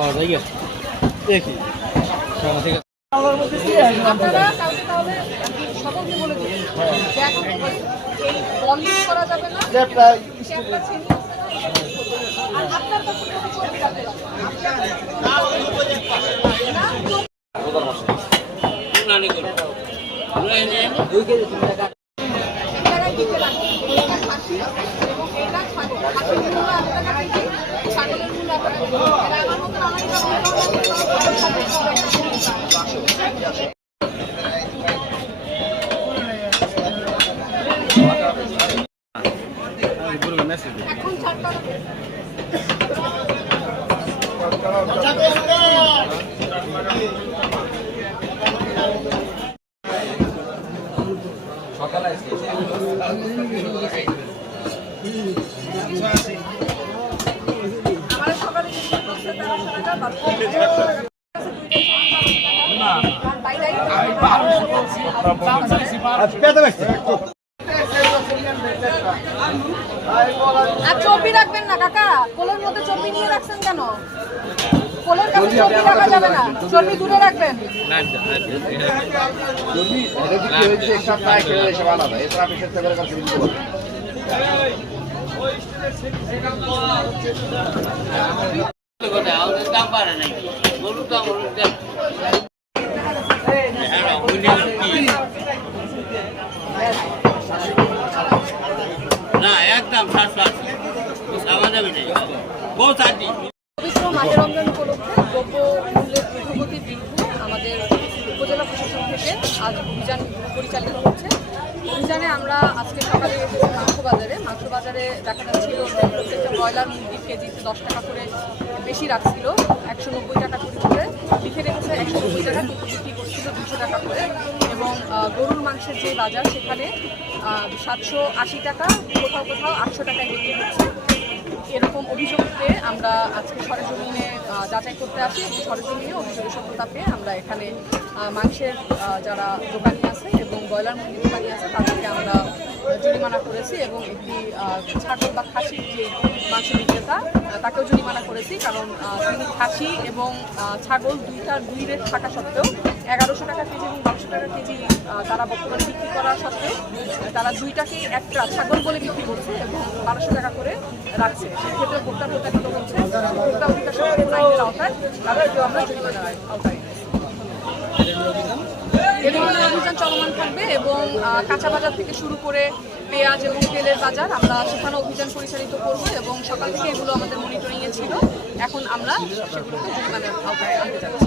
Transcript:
পাওয়া যায় গেছে দেখি ঠিক আছে। আপনারা কাউকে তাহলে সকলকে বলে দিন যে এখন এই বল লিস্ট করা যাবে না, ক্যাপটা ছেড়ে আর আপনার কাছে কোনো ছবি রাখতে হবে ছাগলের মূল্য আমার মতো অনেক এখন ছাড়টা সকালে আমার সকালে আর চর্বি রাখবেন না কাকা, কোলের মধ্যে চর্বি নিয়ে রাখছেন কেন? কোলের কাছে চর্বি রাখা যাবে না, চর্বি দূরে রাখবেন। না একদম পবিত্র মাহে রমজান উপলক্ষে দ্রব্য মূল্যের ঊর্ধ্বগতির বিরুদ্ধে আমাদের উপজেলা প্রশাসন থেকে আজ অভিযান পরিচালিত হচ্ছে। অভিযানে আমরা আজকে সকালে এসেছি মাংস বাজারে দেখা যাচ্ছিল যে প্রত্যেকটা ব্রয়লার মুরগির কেজিতে 10 টাকা করে বেশি রাখছিল, 190 টাকা করে লিখে রেখেছে 190 টাকা, কিন্তু বিক্রি করছিল 200 টাকা করে। এবং গরুর মাংসের যে বাজার সেখানে 780 টাকা, কোথাও কোথাও 800 টাকায় বিক্রি হচ্ছে। এরকম অভিযোগ পেয়ে আমরা আজকে সরেজমিনে যাচাই করতে আসি এবং সরেজমিনে অভিযোগের সত্যতা পেয়ে আমরা এখানে মাংসের যারা দোকানি আছে এবং ব্রয়লার মুরগির দোকানি আছে তাদেরকে আমরা জরিমানা করেছি এবং একটি ছাগল বা খাসির যে মাংস বিক্রেতা তাকেও জরিমানা করেছি, কারণ তিনি খাসি এবং ছাগল দুই রেট থাকা সত্ত্বেও 1100 টাকা কেজি এবং 1200 টাকা কেজি তারা বর্তমানে বিক্রি করা সত্ত্বেও তারা দুইটাকে একটা ছাগল বলে বিক্রি করছে এবং 1200 টাকা করে রাখছে। সেক্ষেত্রে ভোক্তা প্রত্যাখ্যাত হচ্ছে, ভোক্তা অধিকার সংরক্ষণ আইনের আওতায় তাদেরকেও আমরা জরিমানার আওতায় অভিযান চলমান থাকবে। এবং কাঁচা বাজার থেকে শুরু করে পেঁয়াজ এবং তেলের বাজার আমরা সেখানে অভিযান পরিচালিত করব এবং সকাল থেকে এগুলো আমাদের মনিটরিংয়ে ছিল, এখন আমরা সেগুলোকে জরিমানার আওতায় আনতে যাচ্ছি।